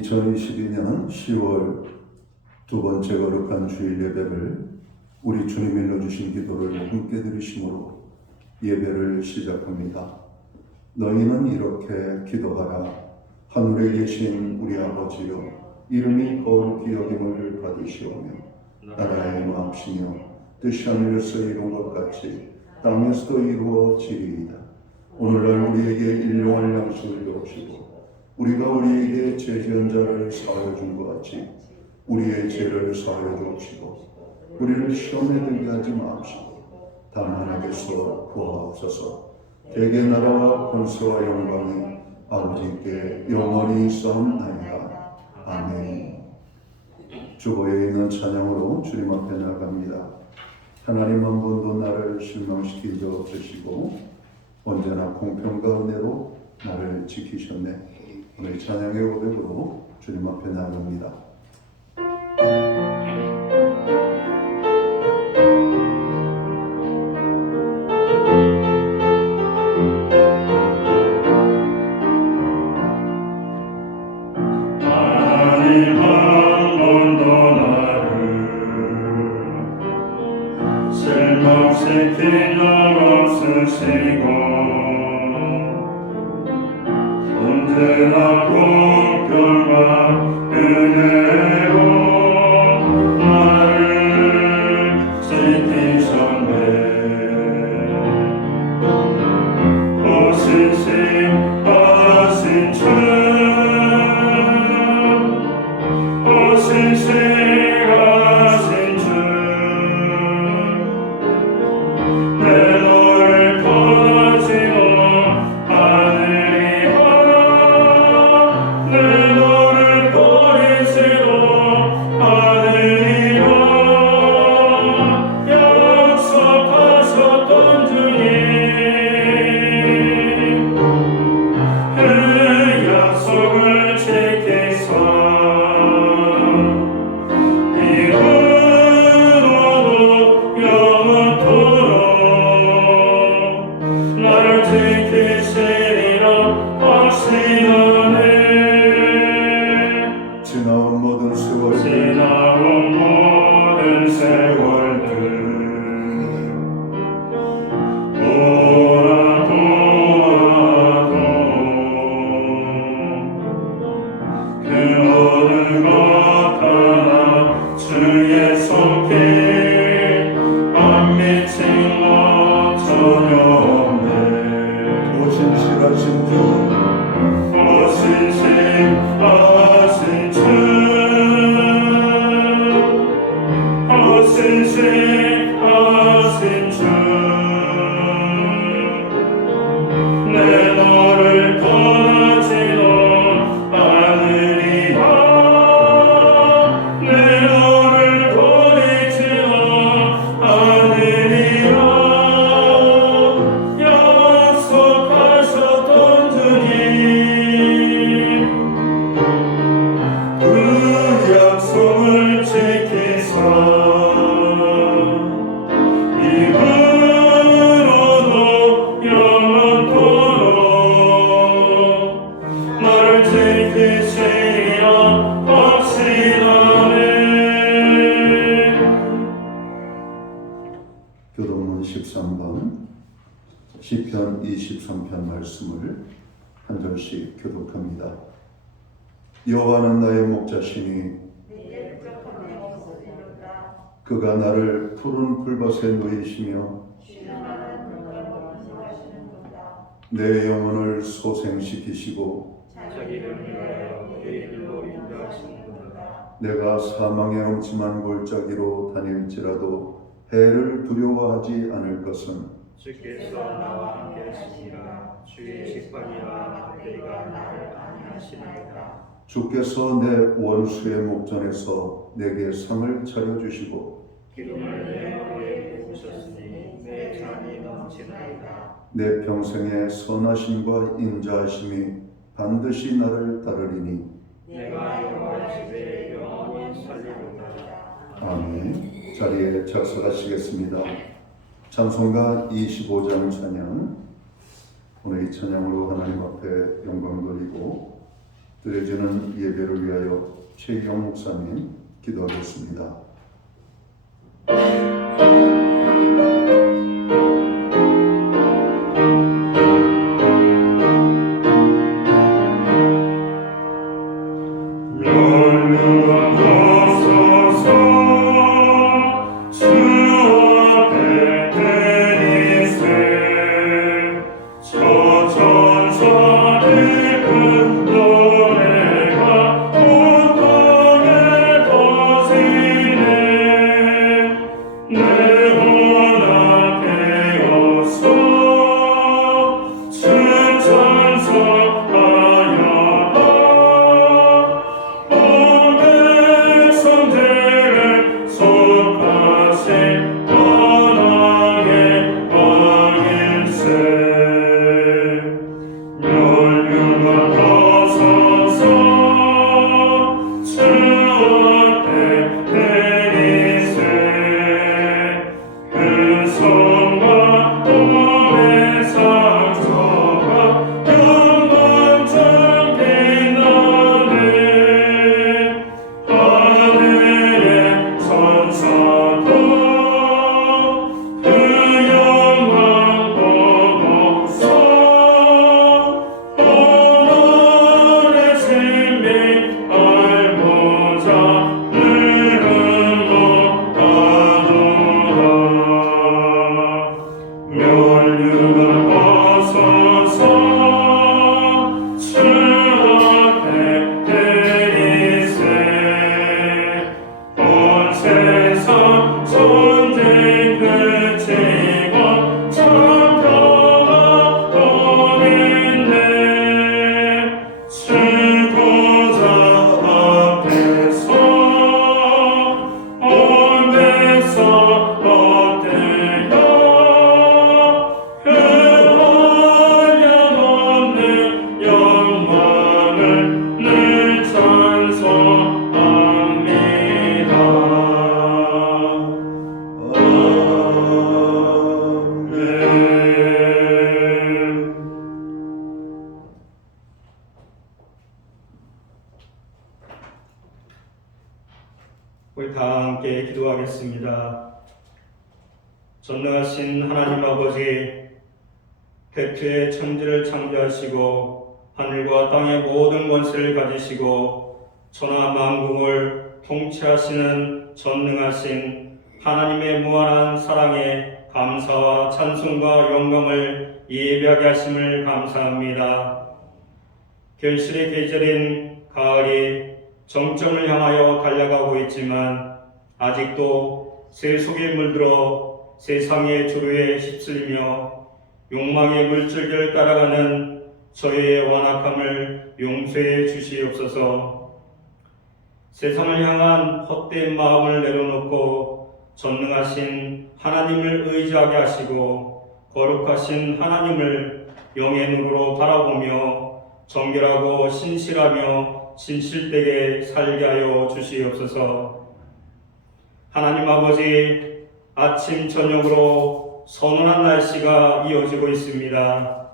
2022년 10월 두 번째 거룩한 주일 예배를 우리 주님 일러주신 기도를 함께 드리심으로 예배를 시작합니다. 너희는 이렇게 기도하라. 하늘에 계신 우리 아버지여, 이름이 거룩히 여김을 받으시오며 나라의 마음시며 뜻이 하늘에서 이룬 것 같이 땅에서도 이루어지리이다. 오늘날 우리에게 일용할 양식을 주옵시고 우리가 우리에게 죄 지은 자를 사하여 준 것 같이 우리의 죄를 사하여 주옵시고 우리를 시험에 들게 하지 마옵시고 다만 악에서 구하옵소서. 대개 나라와 권세와 영광이 아버지께 영원히 있사옵나이다. 아멘. 주보에 있는 찬양으로 주님 앞에 나갑니다. 하나님 한 번도 나를 실망시킨 적 없으시고 언제나 공평과 은혜로 나를 지키셨네. 오늘 찬양의 고백으로 주님 앞에 나갑니다. 하나님 한 번도 나를 실망시킨 적 없으시고 언제나 공평과 은혜로 나를 지키셨네. 오신신 주, 오신신 주, 내 너를 떠나지도 교동문 13번 시편 23편 말씀을 한 절씩 교독합니다. 여호와는 나의 목자시니 그가 나를 푸른 풀밭에 누이시며 내 영혼을 소생시키시고 내가 사망의 엄침한 골짜기로 다닐지라도 해를 두려워하지 않을 것은 주께서 나와 함께 하시니라. 주의 식판이와 박대가 나를 안위하시나이다. 주께서 내 원수의 목전에서 내게 상을 차려주시고 기름을 내 머리에 부으셨으니 내 잔이 넘치나이다. 내 평생의 선하심과 인자하심이 반드시 나를 따르리니 내가 여호와 집에 영원히 살리로다. 아멘. 자리에 착석하시겠습니다. 찬송가 25장 찬양. 오늘 이 찬양으로 하나님 앞에 영광 돌리고 드려지는 예배를 위하여 최희영 목사님 기도하겠습니다. 우리 다 함께 기도하겠습니다. 전능하신 하나님 아버지, 태초에 천지를 창조하시고 하늘과 땅의 모든 권세를 가지시고 천하 만국을 통치하시는 전능하신 하나님의 무한한 사랑에 감사와 찬송과 영광을 예배하게 하심을 감사합니다. 결실의 계절인 가을이 정점을 향하여 달려가고 있지만 아직도 새 속에 물들어 세상의 조류에 휩쓸리며 욕망의 물줄기를 따라가는 저희의 완악함을 용서해 주시옵소서. 세상을 향한 헛된 마음을 내려놓고 전능하신 하나님을 의지하게 하시고 거룩하신 하나님을 영의 눈으로 바라보며 정결하고 신실하며 진실되게 살게 하여 주시옵소서. 하나님 아버지, 아침 저녁으로 선선한 날씨가 이어지고 있습니다.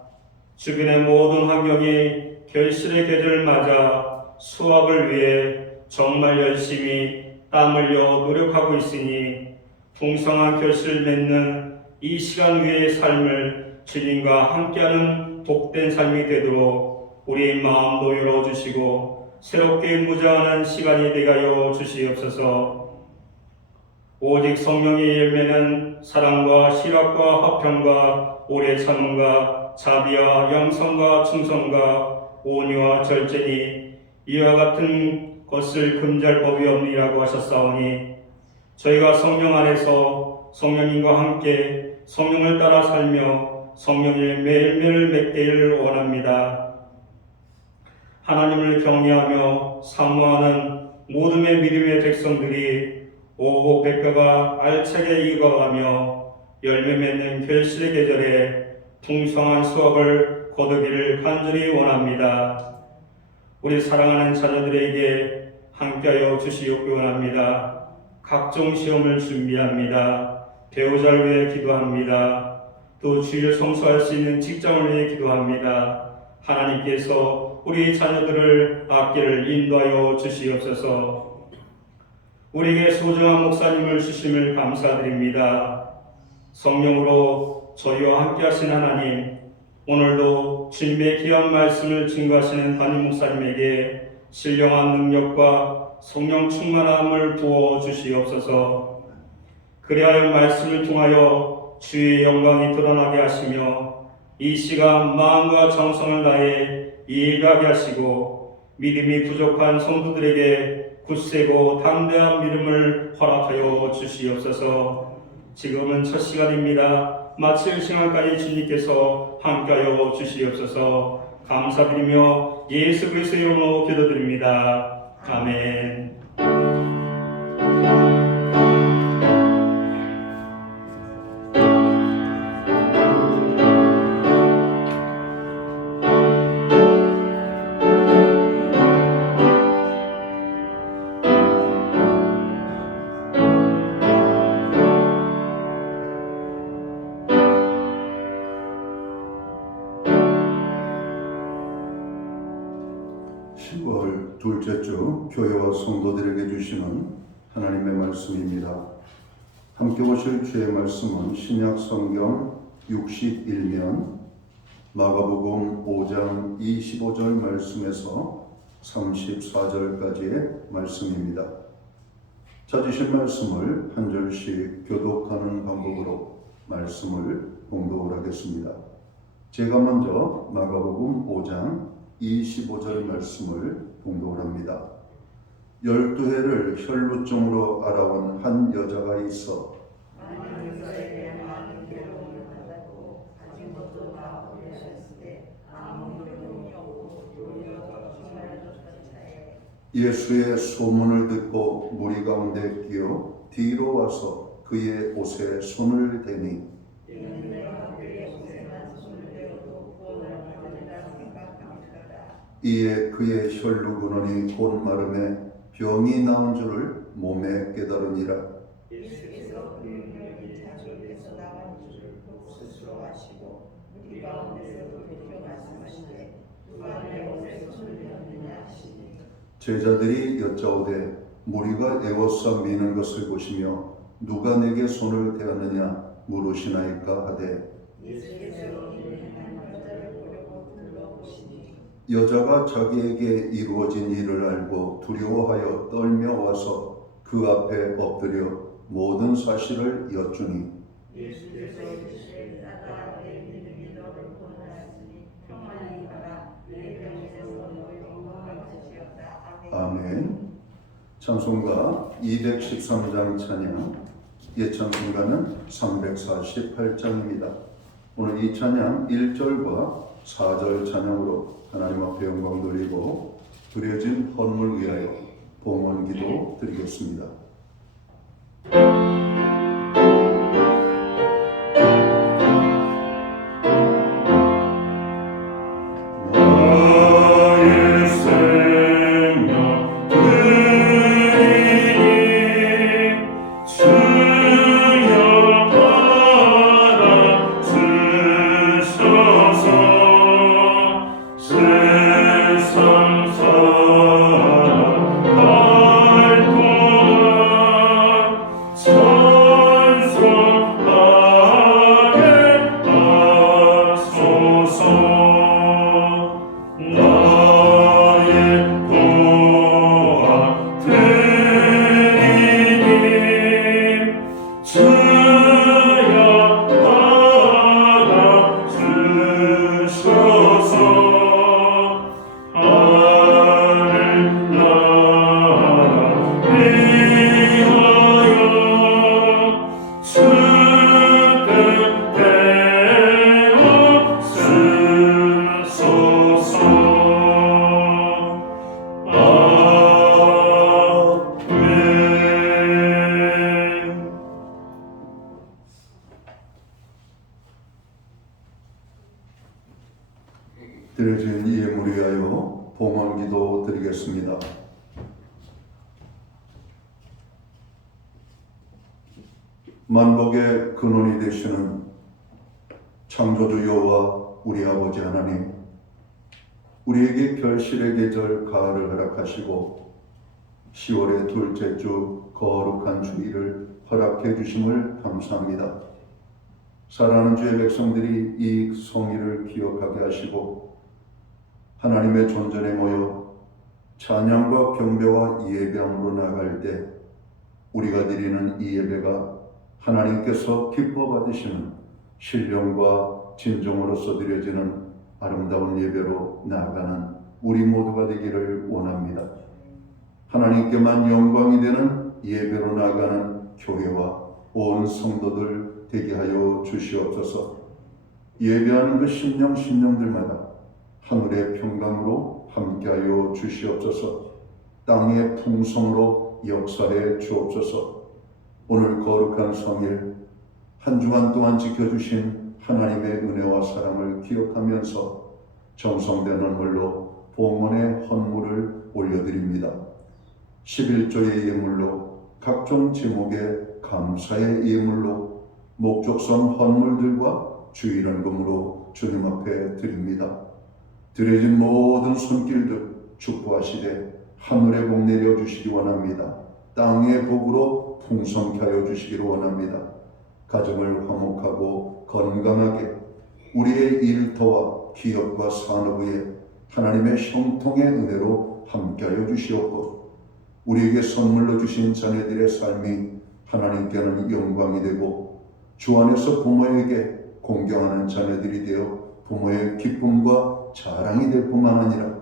주변의 모든 환경이 결실의 계절을 맞아 수확을 위해 정말 열심히 땀 흘려 노력하고 있으니 풍성한 결실을 맺는 이 시간 위의 삶을 주님과 함께하는 복된 삶이 되도록 우리 마음도 열어주시고 새롭게 무장하는 시간이 되게 하여 주시옵소서. 오직 성령의 열매는 사랑과 실학과 화평과 오래 참음과 자비와 양성과 충성과 온유와 절제니 이와 같은 것을 금지할 법이 없니라고 하셨사오니 저희가 성령 안에서 성령님과 함께 성령을 따라 살며 성령을 매일매일 맺기를 원합니다. 하나님을 경외하며 사모하는 모든의 믿음의 백성들이 오고 백가가 알차게 익어가며 열매 맺는 결실의 계절에 풍성한 수확을 거두기를 간절히 원합니다. 우리 사랑하는 자녀들에게 함께하여 주시옵기 원합니다. 각종 시험을 준비합니다. 배우자를 위해 기도합니다. 또 주일 성수할 수 있는 직장을 위해 기도합니다. 하나님께서 우리 자녀들을 앞길을 인도하여 주시옵소서. 우리에게 소중한 목사님을 주심을 감사드립니다. 성령으로 저희와 함께 하신 하나님, 오늘도 주님의 귀한 말씀을 증거하시는 담임 목사님에게 신령한 능력과 성령 충만함을 부어 주시옵소서. 그리하여 말씀을 통하여 주의 영광이 드러나게 하시며 이 시간 마음과 정성을 다해 이해하게 하시고 믿음이 부족한 성도들에게 굳세고 담대한 믿음을 허락하여 주시옵소서. 지금은 첫 시간입니다. 마칠 시간까지 주님께서 함께하여 주시옵소서. 감사드리며 예수 그리스도의 이름으로 기도드립니다. 아멘. 둘째 주 교회와 성도들에게 주시는 하나님의 말씀입니다. 함께 보실 주의 말씀은 신약 성경 61면 마가복음 5장 25절 말씀에서 34절까지의 말씀입니다. 찾으신 말씀을 한 절씩 교독하는 방법으로 말씀을 봉독을 하겠습니다. 제가 먼저 마가복음 5장 25절 말씀을 봉독을 합니다. 12해를 혈루증으로 알아온 한 여자가 있어 예수의 소문을 듣고 무리 가운데 끼어 뒤로 와서 그의 옷에 손을 대니 이에 그의 혈루 근원이 곧 마름에 병이 나은 줄을 몸에 깨달으니라. 예수께서 그 능력이 자기에게서 나온 줄을 스스로 아시고 무리 가운데서도 되려 말씀하시되 누가 내 옷에 손을 대었느냐 하시니 제자들이 여짜오되 무리가 애워싸 미는 것을 보시며 누가 내게 손을 대었느냐 물으시나이까 하되 예수께서 이를 행한 여자를 보려고 둘러보시니 여자가 자기에게 이루어진 일을 알고 두려워하여 떨며 와서 그 앞에 엎드려 모든 사실을 여쭈니 예수께서 이르시되 나가 내 믿음이 너를 구원하였으니 평안히 가라 내 병에서 너의 건강을 주시었다. 아멘. 찬송가 213장 찬양, 예찬송가는 348장입니다. 오늘 이 찬양 1절과 4절 찬양으로 하나님 앞에 영광 돌리고 드려진 헌물 위하여 봉헌 기도 드리겠습니다. 드려진 이 예물 위하여 봉헌 기도 드리겠습니다. 만복의 근원이 되시는 창조주 여호와 우리 아버지 하나님, 우리에게 결실의 계절 가을을 허락하시고 10월의 둘째 주 거룩한 주일을 허락해 주심을 감사합니다. 사랑하는 주의 백성들이 이 성일을 기억하게 하시고 하나님의 존전에 모여 찬양과 경배와 예배함으로 나아갈 때 우리가 드리는 이 예배가 하나님께서 기뻐 받으시는 신령과 진정으로서 드려지는 아름다운 예배로 나아가는 우리 모두가 되기를 원합니다. 하나님께만 영광이 되는 예배로 나아가는 교회와 온 성도들 되게 하여 주시옵소서. 예배하는 그 심령들마다 하늘의 평강으로 함께하여 주시옵소서. 땅의 풍성으로 역사해 주옵소서. 오늘 거룩한 성일 한 주간 동안 지켜주신 하나님의 은혜와 사랑을 기억하면서 정성된 헌물로 봉헌의 헌물을 올려드립니다. 11조의 예물로 각종 제목의 감사의 예물로 목적성 헌물들과 주일헌금으로 주님 앞에 드립니다. 드려진 모든 손길들 축복하시되 하늘의 복 내려주시기 원합니다. 땅의 복으로 풍성케 하여 주시기를 원합니다. 가정을 화목하고 건강하게 우리의 일터와 기업과 산업에 하나님의 형통의 은혜로 함께하여 주시옵고 우리에게 선물로 주신 자녀들의 삶이 하나님께는 영광이 되고 주 안에서 부모에게 공경하는 자녀들이 되어 부모의 기쁨과 자랑이 될 뿐만 아니라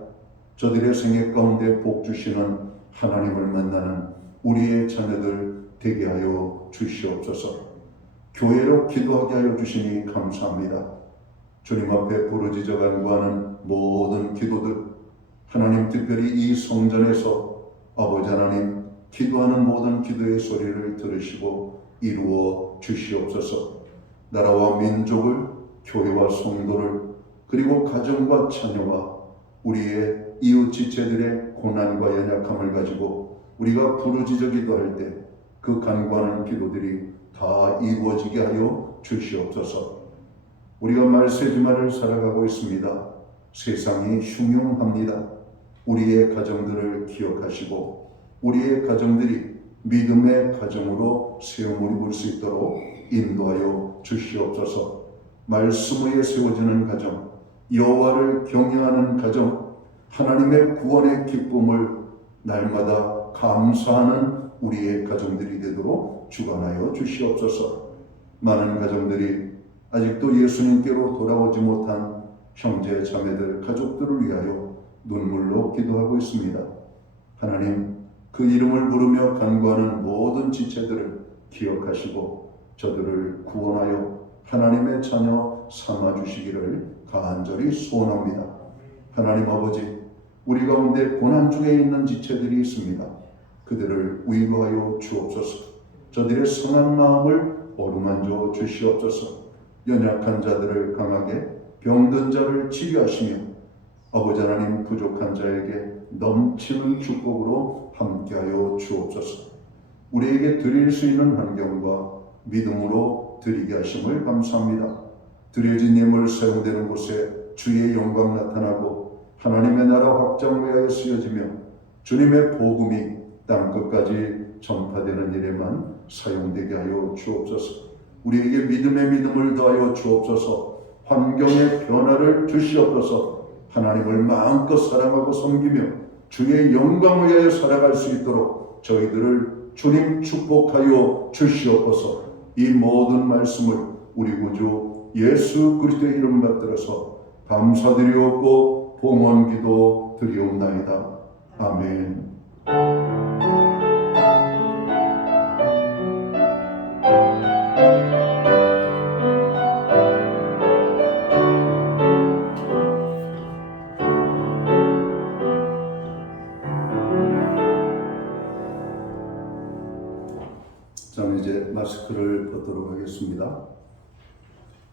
저들의 생애 가운데 복 주시는 하나님을 만나는 우리의 자녀들 되게 하여 주시옵소서. 교회로 기도하게 하여 주시니 감사합니다. 주님 앞에 부르짖어 간구하는 모든 기도들 하나님 특별히 이 성전에서 아버지 하나님 기도하는 모든 기도의 소리를 들으시고 이루어 주시옵소서. 나라와 민족을 교회와 성도를 그리고 가정과 자녀와 우리의 이웃 지체들의 고난과 연약함을 가지고 우리가 부르짖어 기도할 때 그 간구하는 기도들이 다 이루어지게 하여 주시옵소서. 우리가 말세지만을 살아가고 있습니다. 세상이 흉흉합니다. 우리의 가정들을 기억하시고 우리의 가정들이 믿음의 가정으로 세움을 입을 수 있도록 인도하여 주시옵소서. 말씀 위에 세워지는 가정, 여호와를 경외하는 가정, 하나님의 구원의 기쁨을 날마다 감사하는 우리의 가정들이 되도록 주관하여 주시옵소서. 많은 가정들이 아직도 예수님께로 돌아오지 못한 형제 자매들 가족들을 위하여 눈물로 기도하고 있습니다. 하나님, 그 이름을 부르며 간구하는 모든 지체들을 기억하시고 저들을 구원하여 하나님의 자녀 삼아주시기를 간절히 소원합니다. 하나님 아버지, 우리 가운데 고난 중에 있는 지체들이 있습니다. 그들을 위로하여 주옵소서. 저들의 상한 마음을 어루만져 주시옵소서. 연약한 자들을 강하게, 병든 자를 치료하시며 아버지 하나님 부족한 자에게 넘치는 축복으로 함께하여 주옵소서. 우리에게 드릴 수 있는 환경과 믿음으로 드리게 하심을 감사합니다. 드려진 예물 사용되는 곳에 주의 영광 나타나고 하나님의 나라 확장 위하여 쓰여지며 주님의 복음이 땅끝까지 전파되는 일에만 사용되게 하여 주옵소서. 우리에게 믿음의 믿음을 더하여 주옵소서. 환경의 변화를 주시옵소서. 하나님을 마음껏 사랑하고 섬기며 주의 영광을 위하여 살아갈 수 있도록 저희들을 주님 축복하여 주시옵소서. 이 모든 말씀을 우리 구주 예수 그리스도의 이름 받들어서 감사드리옵고 봉헌기도 드리옵나이다. 아멘. 이제 마스크를 벗도록 하겠습니다.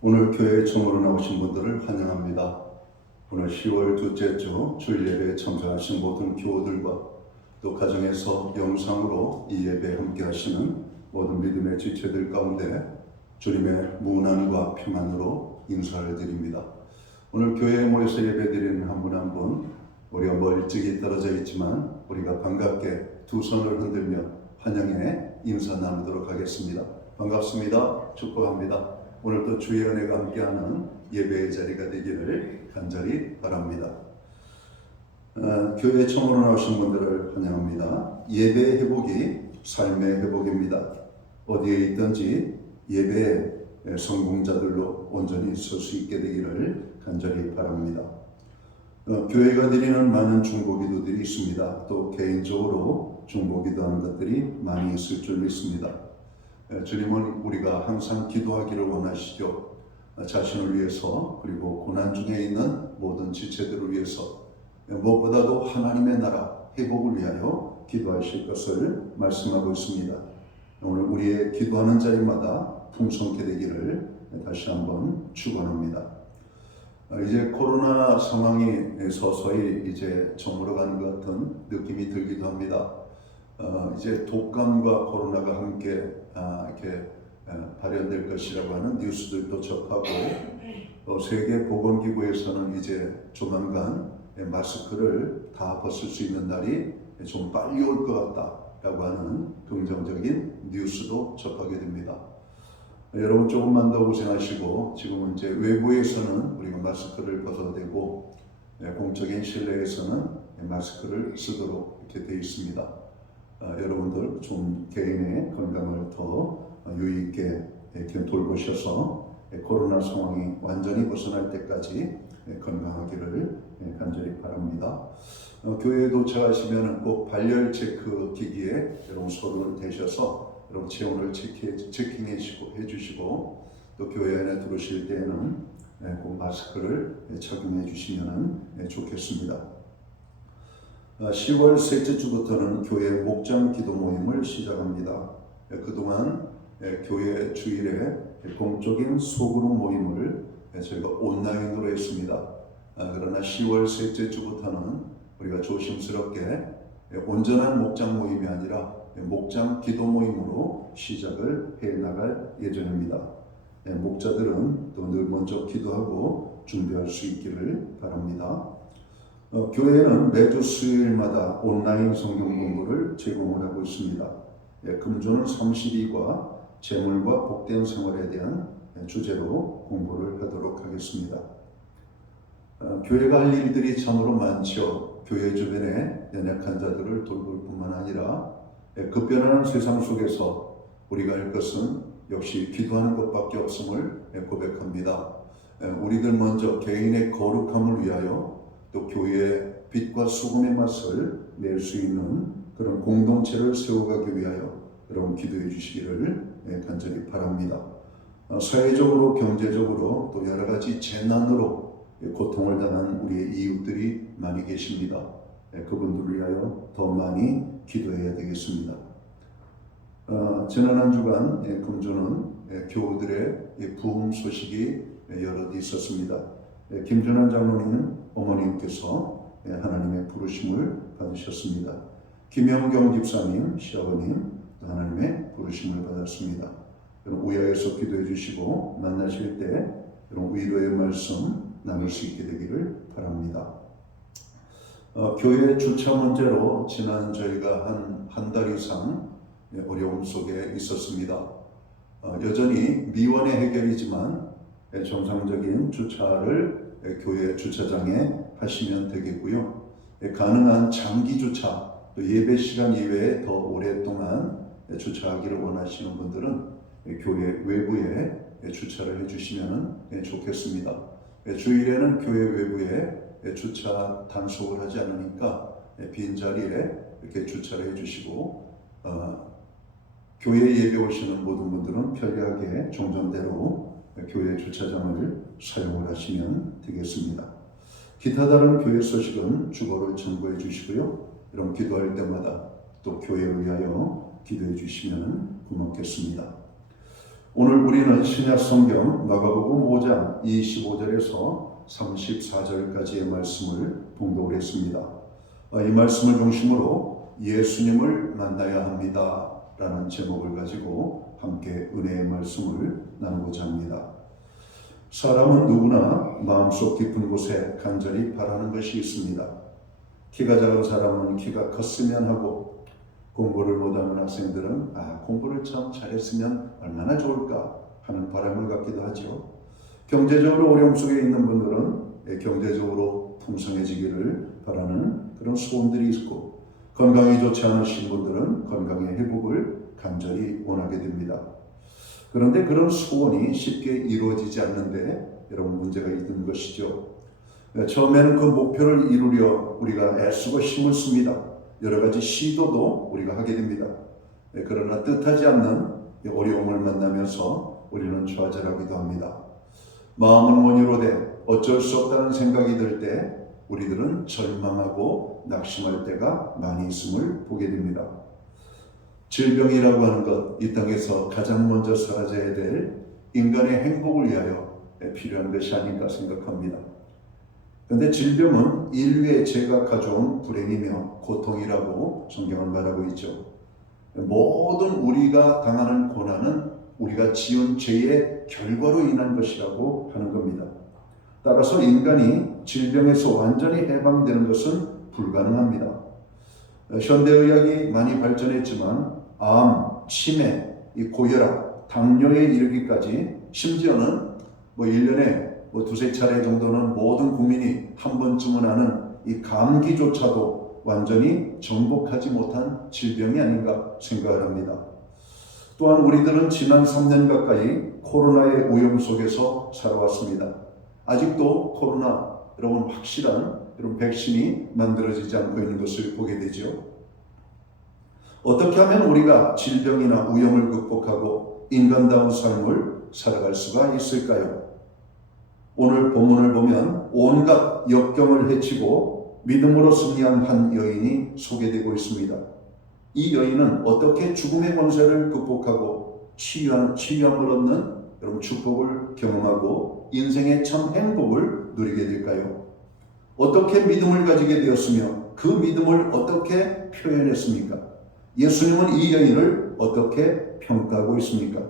오늘 교회에 처음으로 나오신 분들을 환영합니다. 오늘 10월 둘째 주 주일 예배에 참석하신 모든 교우들과 또 가정에서 영상으로 이 예배에 함께 하시는 모든 믿음의 지체들 가운데 주님의 문안과 평안으로 인사를 드립니다. 오늘 교회에 모여서 예배드리는 한 분 한 분, 우리가 멀찍이 떨어져 있지만 우리가 반갑게 두 손을 흔들며 환영의 인사 나누도록 하겠습니다. 반갑습니다. 축복합니다. 오늘도 주의 은혜가 함께하는 예배의 자리가 되기를 간절히 바랍니다. 교회 처음으로 나오신 분들을 환영합니다. 예배의 회복이 삶의 회복입니다. 어디에 있든지 예배의 성공자들로 온전히 설 수 있게 되기를 간절히 바랍니다. 교회가 드리는 많은 중보기도들이 있습니다. 또 개인적으로 중보기도하는 것들이 많이 있을 줄 믿습니다. 주님은 우리가 항상 기도하기를 원하시죠. 자신을 위해서 그리고 고난 중에 있는 모든 지체들을 위해서 무엇보다도 하나님의 나라 회복을 위하여 기도하실 것을 말씀하고 있습니다. 오늘 우리의 기도하는 자리마다 풍성케 되기를 다시 한번 축원합니다. 이제 코로나 상황이 서서히 이제 저물어가는 것 같은 느낌이 들기도 합니다. 이제 독감과 코로나가 함께 이렇게 발현될 것이라고 하는 뉴스들도 접하고 세계보건기구에서는 이제 조만간 마스크를 다 벗을 수 있는 날이 좀 빨리 올 것 같다라고 하는 긍정적인 뉴스도 접하게 됩니다. 여러분 조금만 더 고생하시고 지금은 이제 외부에서는 우리가 마스크를 벗어야 되고 공적인 실내에서는 마스크를 쓰도록 이렇게 되어 있습니다. 여러분들 좀 개인의 건강을 더 유의 있게 이렇게 돌보셔서 코로나 상황이 완전히 벗어날 때까지 건강하기를 간절히 바랍니다. 교회에 도착하시면 꼭 발열 체크 기기에 여러분 손을 대셔서 여러분 체온을 체킹해 주시고 또 교회 안에 들어오실 때에는 꼭 마스크를 착용해 주시면 좋겠습니다. 10월 셋째 주부터는 교회 목장 기도 모임을 시작합니다. 그동안 교회 주일에 공적인 소그룹 모임을 저희가 온라인으로 했습니다. 그러나 10월 셋째 주부터는 우리가 조심스럽게 온전한 목장 모임이 아니라 목장 기도 모임으로 시작을 해 나갈 예정입니다. 목자들은 또 늘 먼저 기도하고 준비할 수 있기를 바랍니다. 교회는 매주 수요일마다 온라인 성경 공부를 제공을 하고 있습니다. 금주는 32과 재물과 복된 생활에 대한 주제로 공부를 하도록 하겠습니다. 교회가 할 일들이 참으로 많죠. 교회 주변에 연약한 자들을 돌볼 뿐만 아니라 급변하는 세상 속에서 우리가 할 것은 역시 기도하는 것밖에 없음을 고백합니다. 우리들 먼저 개인의 거룩함을 위하여 또 교회의 빛과 소금의 맛을 낼 수 있는 그런 공동체를 세워가기 위하여 여러분 기도해 주시기를 간절히 바랍니다. 사회적으로 경제적으로 또 여러 가지 재난으로 고통을 당한 우리의 이웃들이 많이 계십니다. 그분들을 위하여 더 많이 기도해야 되겠습니다. 지난 한 주간 금주는 교우들의 부흥 소식이 여럿 있었습니다. 김준환 장로님 어머님께서 하나님의 부르심을 받으셨습니다. 김영경 집사님 시아버님 하나님의 부르심을 받았습니다. 우야에서 기도해 주시고 만나실 때 위로의 말씀 나눌 수 있게 되기를 바랍니다. 교회 주차 문제로 지난 저희가 한 달 이상 어려움 속에 있었습니다. 여전히 미완의 해결이지만 정상적인 주차를 교회 주차장에 하시면 되겠고요. 가능한 장기 주차, 또 예배 시간 이외에 더 오랫동안 주차하기를 원하시는 분들은 교회 외부에 주차를 해주시면 좋겠습니다. 주일에는 교회 외부에 주차 단속을 하지 않으니까 빈자리에 이렇게 주차를 해주시고 교회 예배 오시는 모든 분들은 편리하게 종전대로 교회 주차장을 사용을 하시면 되겠습니다. 기타 다른 교회 소식은 주보를 참고해 주시고요. 이런 기도할 때마다 또 교회를 위하여 기도해 주시면 고맙겠습니다. 오늘 우리는 신약 성경 마가복음 5장 25절에서 34절까지의 말씀을 봉독을 했습니다. 이 말씀을 중심으로 예수님을 만나야 합니다 라는 제목을 가지고 함께 은혜의 말씀을 나누고자 합니다. 사람은 누구나 마음속 깊은 곳에 간절히 바라는 것이 있습니다. 키가 작은 사람은 키가 컸으면 하고, 공부를 못하는 학생들은 공부를 참 잘했으면 얼마나 좋을까 하는 바람을 갖기도 하죠. 경제적으로 어려움 속에 있는 분들은 경제적으로 풍성해지기를 바라는 그런 소원들이 있고, 건강이 좋지 않으신 분들은 건강의 회복을 간절히 원하게 됩니다. 그런데 그런 소원이 쉽게 이루어지지 않는데 여러분 문제가 있는 것이죠. 처음에는 그 목표를 이루려 우리가 애쓰고 힘을 씁니다. 여러 가지 시도도 우리가 하게 됩니다. 그러나 뜻하지 않는 어려움을 만나면서 우리는 좌절하기도 합니다. 마음은 원유로 돼 어쩔 수 없다는 생각이 들 때 우리들은 절망하고 낙심할 때가 많이 있음을 보게 됩니다. 질병이라고 하는 것, 이 땅에서 가장 먼저 사라져야 될 인간의 행복을 위하여 필요한 것이 아닌가 생각합니다. 그런데 질병은 인류의 죄가 가져온 불행이며 고통이라고 성경은 말하고 있죠. 모든 우리가 당하는 고난은 우리가 지은 죄의 결과로 인한 것이라고 하는 겁니다. 따라서 인간이 질병에서 완전히 해방되는 것은 불가능합니다. 현대의학이 많이 발전했지만 암, 치매, 고혈압, 당뇨에 이르기까지 심지어는 1년에 두세 차례 정도는 모든 국민이 한 번쯤은 아는 이 감기조차도 완전히 정복하지 못한 질병이 아닌가 생각을 합니다. 또한 우리들은 지난 3년 가까이 코로나의 오염 속에서 살아왔습니다. 아직도 코로나 여러분 확실한 백신이 만들어지지 않고 있는 것을 보게 되죠. 어떻게 하면 우리가 질병이나 오염을 극복하고 인간다운 삶을 살아갈 수가 있을까요? 오늘 본문을 보면 온갖 역경을 헤치고 믿음으로 승리한 한 여인이 소개되고 있습니다. 이 여인은 어떻게 죽음의 권세를 극복하고 치유함을 얻는 여러분 축복을 경험하고 인생의 참 행복을 누리게 될까요? 어떻게 믿음을 가지게 되었으며 그 믿음을 어떻게 표현했습니까? 예수님은 이 여인을 어떻게 평가하고 있습니까?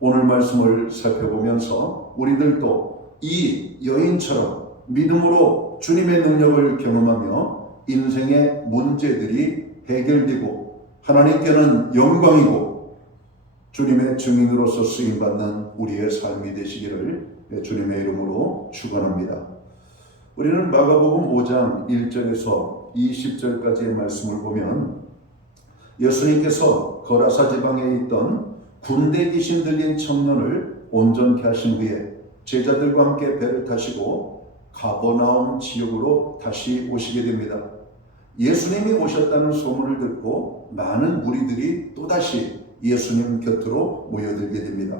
오늘 말씀을 살펴보면서 우리들도 이 여인처럼 믿음으로 주님의 능력을 경험하며 인생의 문제들이 해결되고 하나님께는 영광이고 주님의 증인으로서 쓰임받는 우리의 삶이 되시기를 주님의 이름으로 축원합니다. 우리는 마가복음 5장 1절에서 20절까지의 말씀을 보면 예수님께서 거라사 지방에 있던 군대 귀신 들린 청년을 온전케 하신 후에 제자들과 함께 배를 타시고 가버나움 지역으로 다시 오시게 됩니다. 예수님이 오셨다는 소문을 듣고 많은 무리들이 또다시 예수님 곁으로 모여들게 됩니다.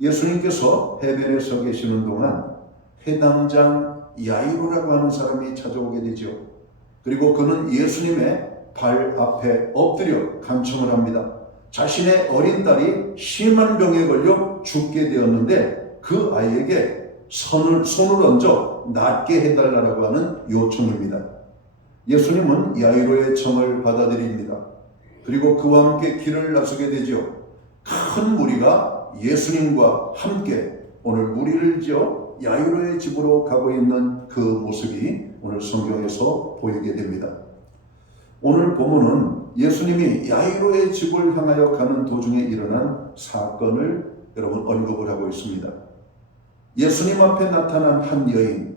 예수님께서 해변에 서 계시는 동안 해당장 야이로라고 하는 사람이 찾아오게 되죠. 그리고 그는 예수님의 발 앞에 엎드려 간청을 합니다. 자신의 어린 딸이 심한 병에 걸려 죽게 되었는데 그 아이에게 손을 얹어 낫게 해달라고 하는 요청입니다. 예수님은 야이로의 청을 받아들입니다. 그리고 그와 함께 길을 나서게 되죠. 큰 무리가 예수님과 함께 오늘 무리를 지어 야이로의 집으로 가고 있는 그 모습이 오늘 성경에서 보이게 됩니다. 오늘 본문은 예수님이 야이로의 집을 향하여 가는 도중에 일어난 사건을 여러분 언급을 하고 있습니다. 예수님 앞에 나타난 한 여인,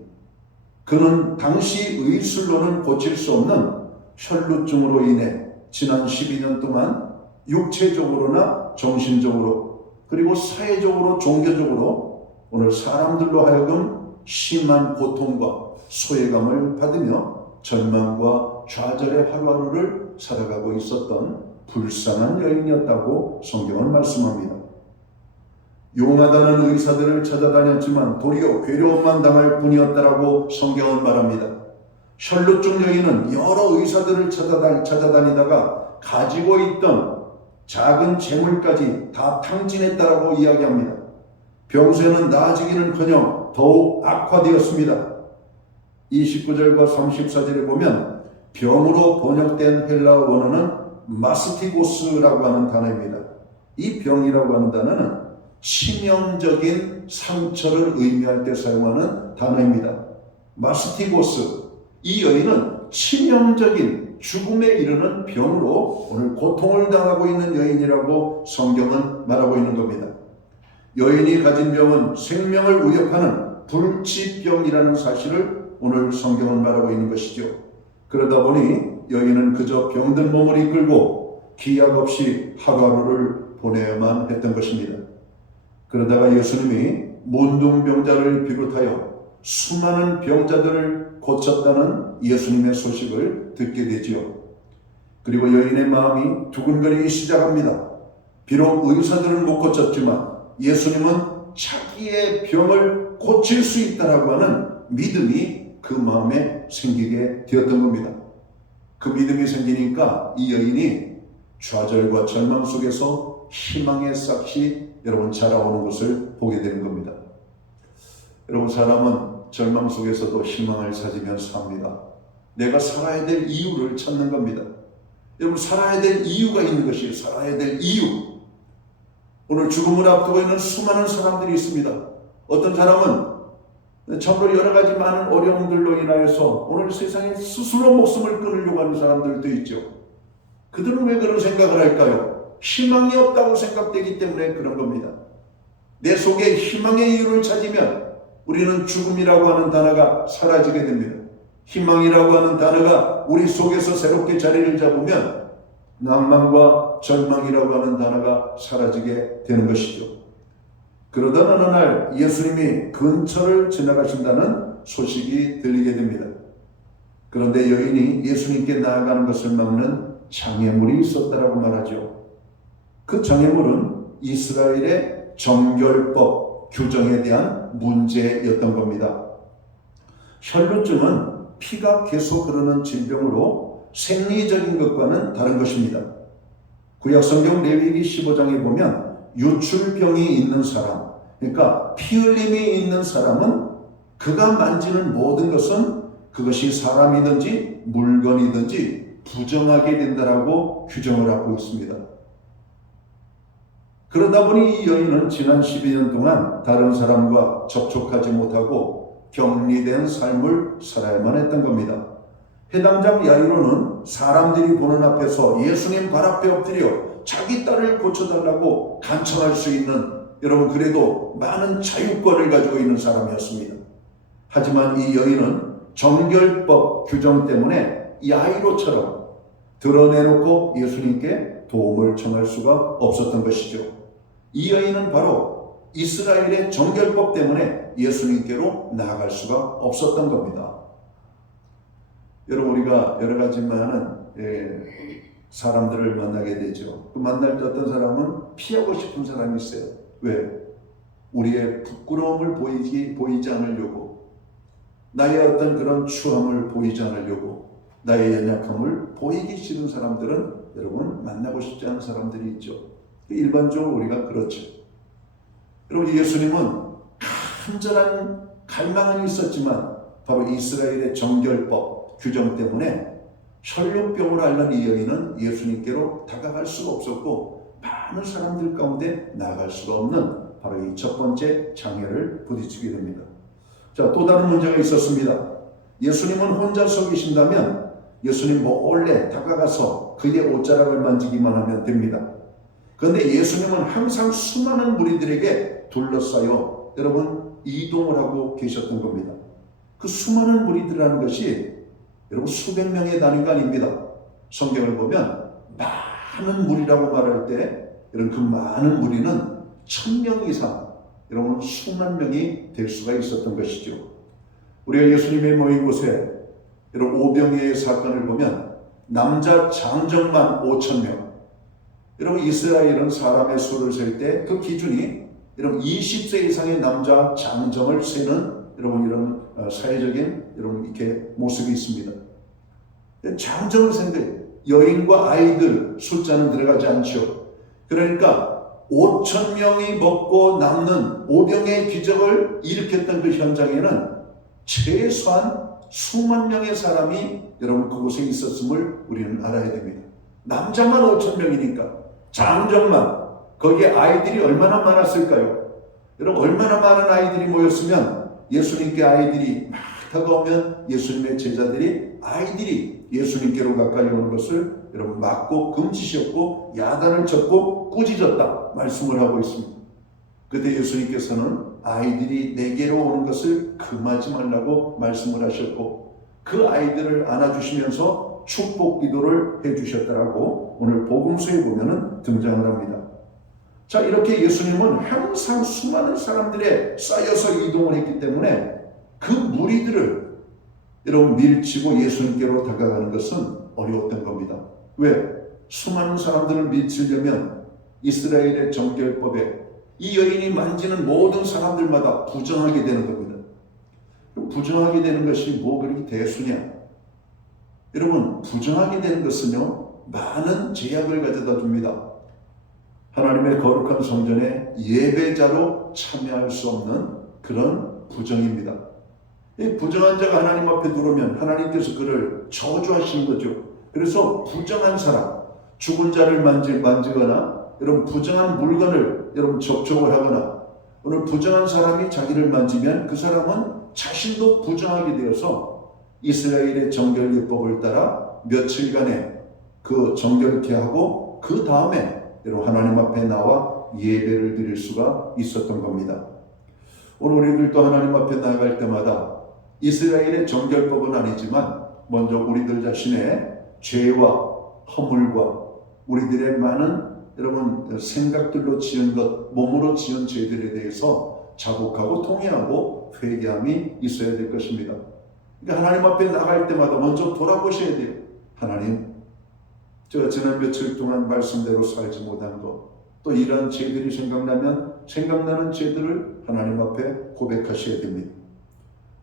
그는 당시 의술로는 고칠 수 없는 혈루증으로 인해 지난 12년 동안 육체적으로나 정신적으로 그리고 사회적으로 종교적으로 오늘 사람들로 하여금 심한 고통과 소외감을 받으며 절망과 좌절의 하루하루를 살아가고 있었던 불쌍한 여인이었다고 성경은 말씀합니다. 용하다는 의사들을 찾아다녔지만 도리어 괴로움만 당할 뿐이었다라고 성경은 말합니다. 혈루증 여인은 여러 의사들을 찾아다니다가 가지고 있던 작은 재물까지 다 탕진했다라고 이야기합니다. 병세는 나아지기는커녕 더욱 악화되었습니다. 29절과 34절에 보면 병으로 번역된 헬라어 원어는 마스티고스라고 하는 단어입니다. 이 병이라고 하는 단어는 치명적인 상처를 의미할 때 사용하는 단어입니다. 마스티고스. 이 여인은 치명적인 죽음에 이르는 병으로 오늘 고통을 당하고 있는 여인이라고 성경은 말하고 있는 겁니다. 여인이 가진 병은 생명을 위협하는 불치병이라는 사실을 오늘 성경은 말하고 있는 것이죠. 그러다 보니 여인은 그저 병든 몸을 이끌고 기약 없이 하루하루를 보내야만 했던 것입니다. 그러다가 예수님이 문둥병자를 비롯하여 수많은 병자들을 고쳤다는 예수님의 소식을 듣게 되지요. 그리고 여인의 마음이 두근거리기 시작합니다. 비록 의사들은 못 고쳤지만 예수님은 자기의 병을 고칠 수 있다라고 하는 믿음이 그 마음에 생기게 되었던 겁니다. 그 믿음이 생기니까 이 여인이 좌절과 절망 속에서 희망의 싹이 여러분 자라오는 것을 보게 되는 겁니다. 여러분, 사람은 절망 속에서도 희망을 찾으며 삽니다. 내가 살아야 될 이유를 찾는 겁니다. 여러분, 살아야 될 이유가 있는 것이에요. 살아야 될 이유. 오늘 죽음을 앞두고 있는 수많은 사람들이 있습니다. 어떤 사람은 참으로 여러 가지 많은 어려움들로 인하여서 오늘 세상에 스스로 목숨을 끊으려고 하는 사람들도 있죠. 그들은 왜 그런 생각을 할까요? 희망이 없다고 생각되기 때문에 그런 겁니다. 내 속에 희망의 이유를 찾으면 우리는 죽음이라고 하는 단어가 사라지게 됩니다. 희망이라고 하는 단어가 우리 속에서 새롭게 자리를 잡으면 낭만과 절망이라고 하는 단어가 사라지게 되는 것이죠. 그러던 어느 날 예수님이 근처를 지나가신다는 소식이 들리게 됩니다. 그런데 여인이 예수님께 나아가는 것을 막는 장애물이 있었다라고 말하죠. 그 장애물은 이스라엘의 정결법 규정에 대한 문제였던 겁니다. 혈루증은 피가 계속 흐르는 질병으로 생리적인 것과는 다른 것입니다. 구약성경 레위기 15장에 보면 유출병이 있는 사람, 그러니까 피 흘림이 있는 사람은 그가 만지는 모든 것은 그것이 사람이든지 물건이든지 부정하게 된다라고 규정을 하고 있습니다. 그러다 보니 이 여인은 지난 12년 동안 다른 사람과 접촉하지 못하고 격리된 삶을 살아야만 했던 겁니다. 해당장 야이로는 사람들이 보는 앞에서 예수님 발 앞에 엎드려 자기 딸을 고쳐달라고 간청할 수 있는, 여러분, 그래도 많은 자유권을 가지고 있는 사람이었습니다. 하지만 이 여인은 정결법 규정 때문에 야이로처럼 드러내놓고 예수님께 도움을 청할 수가 없었던 것이죠. 이 여인은 바로 이스라엘의 정결법 때문에 예수님께로 나아갈 수가 없었던 겁니다. 여러분, 우리가 여러 가지 많은 사람들을 만나게 되죠. 그 만날 때 어떤 사람은 피하고 싶은 사람이 있어요. 왜? 우리의 부끄러움을 보이지 않으려고, 나의 어떤 그런 추함을 보이지 않으려고, 나의 연약함을 보이기 싫은 사람들은 여러분 만나고 싶지 않은 사람들이 있죠. 일반적으로 우리가 그렇죠. 여러분, 예수님은 간절한 갈망은 있었지만 바로 이스라엘의 정결법 규정 때문에 혈루병을 앓는 이 여인은 예수님께로 다가갈 수가 없었고 많은 사람들 가운데 나아갈 수가 없는 바로 이 첫 번째 장애를 부딪히게 됩니다. 자, 또 다른 문제가 있었습니다. 예수님은 혼자 서 계신다면 예수님 몰래 다가가서 그의 옷자락을 만지기만 하면 됩니다. 그런데 예수님은 항상 수많은 무리들에게 둘러싸여 여러분 이동을 하고 계셨던 겁니다. 그 수많은 무리들이라는 것이 여러분 수백 명의 단위가 아닙니다. 성경을 보면 많은 무리라고 말할 때 여러분 그 많은 무리는 1000명 이상, 여러분 수만 명이 될 수가 있었던 것이죠. 우리가 예수님의 모인 곳에 여러분 오병이의 사건을 보면 남자 장정만 5000명. 여러분 이스라엘은 사람의 수를 셀 때 그 기준이 여러분 20세 이상의 남자 장정을 세는 여러분 이런 사회적인 여러분 이렇게 모습이 있습니다. 장정을 센데 여인과 아이들 숫자는 들어가지 않죠. 그러니까 5000명이 먹고 남는 오병의 기적을 일으켰던 그 현장에는 최소한 수만 명의 사람이 여러분 그곳에 있었음을 우리는 알아야 됩니다. 남자만 5000명이니까 장정만 거기에 아이들이 얼마나 많았을까요? 여러분, 얼마나 많은 아이들이 모였으면 예수님께 아이들이 막 다가오면 예수님의 제자들이 아이들이 예수님께로 가까이 오는 것을 여러분 막고 금지시켰고 야단을 쳤고 꾸짖었다 말씀을 하고 있습니다. 그때 예수님께서는 아이들이 내게로 오는 것을 금하지 말라고 말씀을 하셨고 그 아이들을 안아주시면서 축복 기도를 해주셨다라고 오늘 복음서에 보면은 등장을 합니다. 자, 이렇게 예수님은 항상 수많은 사람들에 쌓여서 이동을 했기 때문에 그 무리들을 여러분 밀치고 예수님께로 다가가는 것은 어려웠던 겁니다. 왜? 수많은 사람들을 밀치려면 이스라엘의 정결법에 이 여인이 만지는 모든 사람들마다 부정하게 되는 겁니다. 부정하게 되는 것이 뭐 그렇게 대수냐? 여러분, 부정하게 되는 것은요, 많은 제약을 가져다 줍니다. 하나님의 거룩한 성전에 예배자로 참여할 수 없는 그런 부정입니다. 이 부정한 자가 하나님 앞에 들어오면 하나님께서 그를 저주하시는 거죠. 그래서 부정한 사람, 죽은 자를 만지거나 여러분 부정한 물건을 여러분 접촉을 하거나 오늘 부정한 사람이 자기를 만지면 그 사람은 자신도 부정하게 되어서 이스라엘의 정결예법을 따라 며칠간의 그 정결케 하고 그 다음에 여러분 하나님 앞에 나와 예배를 드릴 수가 있었던 겁니다. 오늘 우리들도 하나님 앞에 나아갈 때마다 이스라엘의 정결법은 아니지만 먼저 우리들 자신의 죄와 허물과 우리들의 많은 여러분 생각들로 지은 것, 몸으로 지은 죄들에 대해서 자복하고 통회하고 회개함이 있어야 될 것입니다. 그러니까 하나님 앞에 나갈 때마다 먼저 돌아보셔야 돼요. 하나님, 제가 지난 며칠 동안 말씀대로 살지 못한 것, 또 이러한 죄들이 생각나면 생각나는 죄들을 하나님 앞에 고백하셔야 됩니다.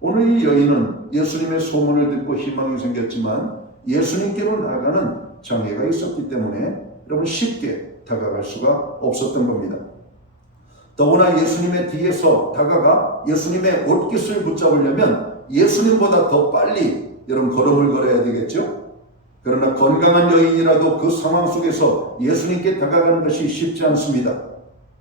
오늘 이 여인은 예수님의 소문을 듣고 희망이 생겼지만 예수님께로 나아가는 장애가 있었기 때문에 여러분 쉽게 다가갈 수가 없었던 겁니다. 더구나 예수님의 뒤에서 다가가 예수님의 옷깃을 붙잡으려면 예수님보다 더 빨리 여러분 걸음을 걸어야 되겠죠? 그러나 건강한 여인이라도 그 상황 속에서 예수님께 다가가는 것이 쉽지 않습니다.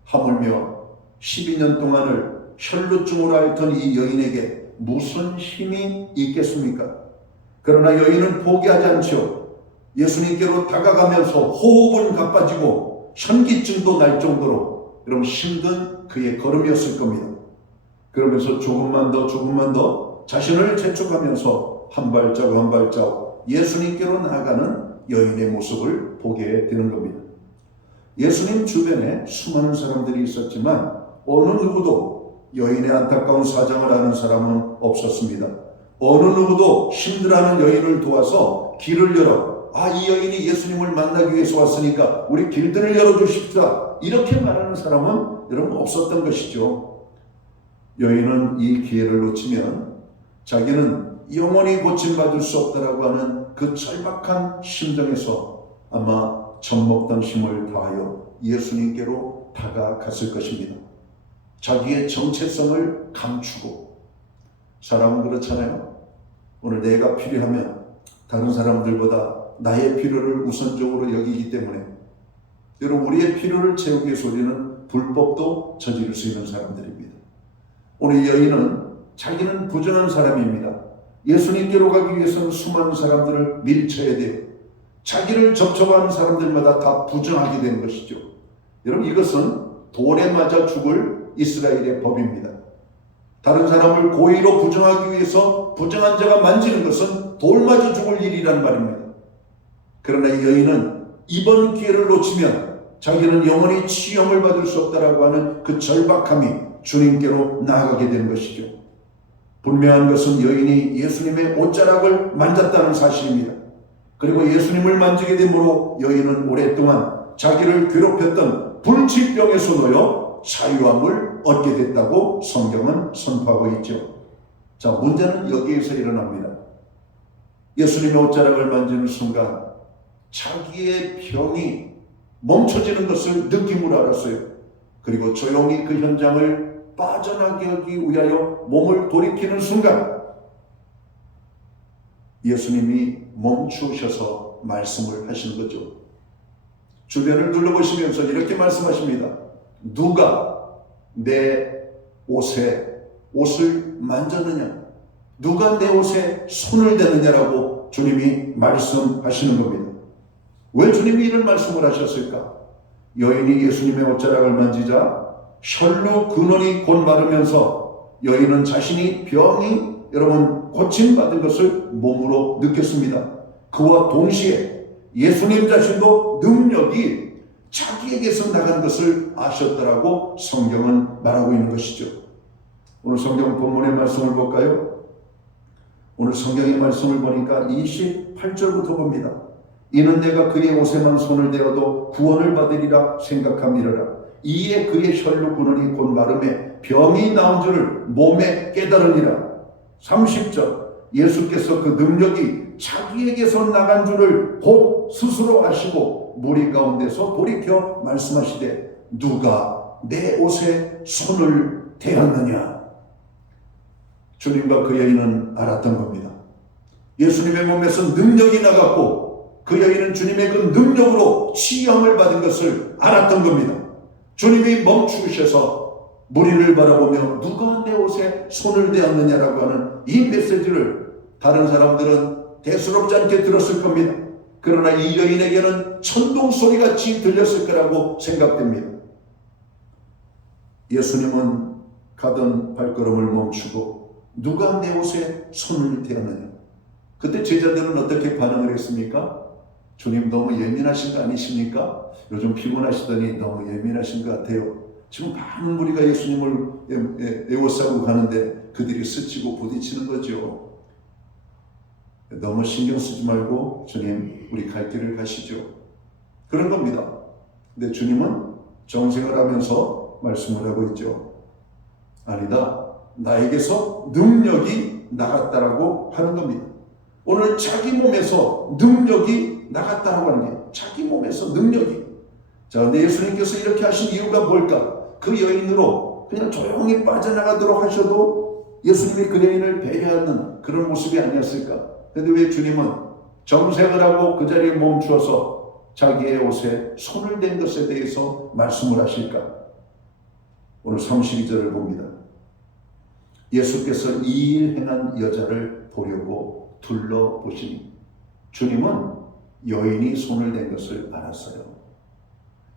하물며 12년 동안을 혈루증으로 앓던 이 여인에게 무슨 힘이 있겠습니까? 그러나 여인은 포기하지 않죠. 예수님께로 다가가면서 호흡은 가빠지고 현기증도 날 정도로 여러분 힘든 그의 걸음이었을 겁니다. 그러면서 조금만 더 자신을 재촉하면서 한 발자국 한 발자국 예수님께로 나아가는 여인의 모습을 보게 되는 겁니다. 예수님 주변에 수많은 사람들이 있었지만 어느 누구도 여인의 안타까운 사정을 아는 사람은 없었습니다. 어느 누구도 힘들어하는 여인을 도와서 길을 열어 이 여인이 예수님을 만나기 위해서 왔으니까 우리 길들을 열어주십시오. 이렇게 말하는 사람은 여러분 없었던 것이죠. 여인은 이 기회를 놓치면 자기는 영원히 고침받을 수 없다라고 하는 그 절박한 심정에서 아마 젖먹던 힘을 다하여 예수님께로 다가갔을 것입니다. 자기의 정체성을 감추고, 사람은 그렇잖아요. 오늘 내가 필요하면 다른 사람들보다 나의 필요를 우선적으로 여기기 때문에 여러분 우리의 필요를 채우기 위해서 우리는 불법도 저지를 수 있는 사람들입니다. 오늘 여인은 자기는 부정한 사람입니다. 예수님께로 가기 위해서는 수많은 사람들을 밀쳐야 돼요. 자기를 접촉하는 사람들마다 다 부정하게 되는 것이죠. 여러분 이것은 돌에 맞아 죽을 이스라엘의 법입니다. 다른 사람을 고의로 부정하기 위해서 부정한 자가 만지는 것은 돌 맞아 죽을 일이란 말입니다. 그러나 이 여인은 이번 기회를 놓치면 자기는 영원히 치욕을 받을 수 없다라고 하는 그 절박함이 주님께로 나아가게 되는 것이죠. 분명한 것은 여인이 예수님의 옷자락을 만졌다는 사실입니다. 그리고 예수님을 만지게 되므로 여인은 오랫동안 자기를 괴롭혔던 불치병에서 놓여 자유함을 얻게 됐다고 성경은 선포하고 있죠. 자, 문제는 여기에서 일어납니다. 예수님의 옷자락을 만지는 순간 자기의 병이 멈춰지는 것을 느낌으로 알았어요. 그리고 조용히 그 현장을 빠져나게 하기 위하여 몸을 돌이키는 순간 예수님이 멈추셔서 말씀을 하시는 거죠. 주변을 둘러보시면서 이렇게 말씀하십니다. 누가 내 옷을 만졌느냐? 누가 내 옷에 손을 대느냐라고 주님이 말씀하시는 겁니다. 왜 주님이 이런 말씀을 하셨을까? 여인이 예수님의 옷자락을 만지자 혈루 근원이 곧 마르면서 여인은 자신이 병이 여러분 고침받은 것을 몸으로 느꼈습니다. 그와 동시에 예수님 자신도 능력이 자기에게서 나간 것을 아셨더라고 성경은 말하고 있는 것이죠. 오늘 성경 본문의 말씀을 볼까요? 오늘 성경의 말씀을 보니까 28절부터 봅니다. 이는 내가 그의 옷에만 손을 대어도 구원을 받으리라 생각함이라. 이에 그의 혈루 근원이 곧 마름에 병이 나온 줄을 몸에 깨달으니라. 30절 예수께서 그 능력이 자기에게서 나간 줄을 곧 스스로 아시고 무리 가운데서 돌이켜 말씀하시되 누가 내 옷에 손을 대었느냐? 주님과 그 여인은 알았던 겁니다. 예수님의 몸에서 능력이 나갔고 그 여인은 주님의 그 능력으로 치유함을 받은 것을 알았던 겁니다. 주님이 멈추셔서 무리를 바라보며 누가 내 옷에 손을 대었느냐라고 하는 이 메시지를 다른 사람들은 대수롭지 않게 들었을 겁니다. 그러나 이 여인에게는 천둥 소리같이 들렸을 거라고 생각됩니다. 예수님은 가던 발걸음을 멈추고 누가 내 옷에 손을 대었느냐? 그때 제자들은 어떻게 반응을 했습니까? 주님 너무 예민하신 거 아니십니까? 요즘 피곤하시더니 너무 예민하신 것 같아요. 지금 많은 무리가 예수님을 에워싸고 가는데 그들이 스치고 부딪히는 거죠. 너무 신경 쓰지 말고 주님 우리 갈 길을 가시죠. 그런 겁니다. 근데 주님은 정색을 하면서 말씀을 하고 있죠. 아니다. 나에게서 능력이 나갔다라고 하는 겁니다. 오늘 자기 몸에서 능력이 나갔다라고 하는 게 자기 몸에서 능력이. 자, 근데 예수님께서 이렇게 하신 이유가 뭘까? 그 여인으로 그냥 조용히 빠져나가도록 하셔도 예수님이 그 여인을 배려하는 그런 모습이 아니었을까? 근데 왜 주님은 정색을 하고 그 자리에 멈추어서 자기의 옷에 손을 댄 것에 대해서 말씀을 하실까? 오늘 32절을 봅니다. 예수께서 이 일 행한 여자를 보려고 둘러보시니 주님은 여인이 손을 댄 것을 알았어요.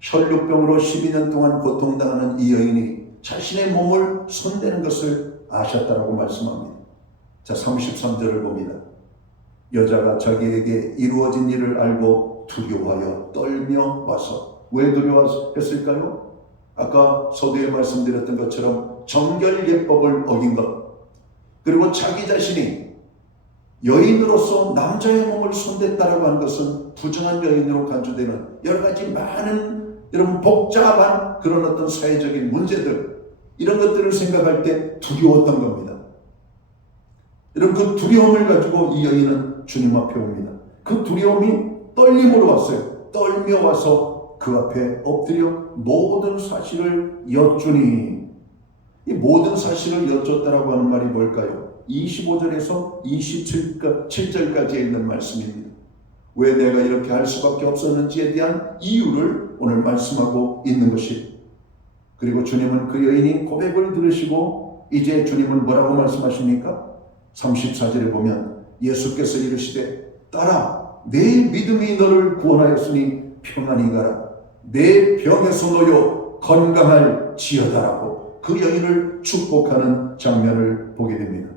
혈루병으로 12년 동안 고통당하는 이 여인이 자신의 몸을 손대는 것을 아셨다라고 말씀합니다. 자, 33절을 봅니다. 여자가 자기에게 이루어진 일을 알고 두려워하여 떨며 와서. 왜 두려워했을까요? 아까 서두에 말씀드렸던 것처럼 정결예법을 어긴 것, 그리고 자기 자신이 여인으로서 남자의 몸을 손댔다라고 하는 것은 부정한 여인으로 간주되는 여러 가지 많은 여러분 복잡한 그런 어떤 사회적인 문제들, 이런 것들을 생각할 때 두려웠던 겁니다. 여러분 그 두려움을 가지고 이 여인은 주님 앞에 옵니다. 그 두려움이 떨림으로 왔어요. 떨며 와서 그 앞에 엎드려 모든 사실을 여쭈니. 이 모든 사실을 여쭈었다라고 하는 말이 뭘까요? 25절에서 27절까지에 있는 말씀입니다. 왜 내가 이렇게 할 수밖에 없었는지에 대한 이유를 오늘 말씀하고 있는 것이. 그리고 주님은 그 여인이 고백을 들으시고 이제 주님은 뭐라고 말씀하십니까? 34절에 보면 예수께서 이르시되 딸아 내 믿음이 너를 구원하였으니 평안히 가라. 내 병에서 놓여 건강할 지어다라고 그 여인을 축복하는 장면을 보게 됩니다.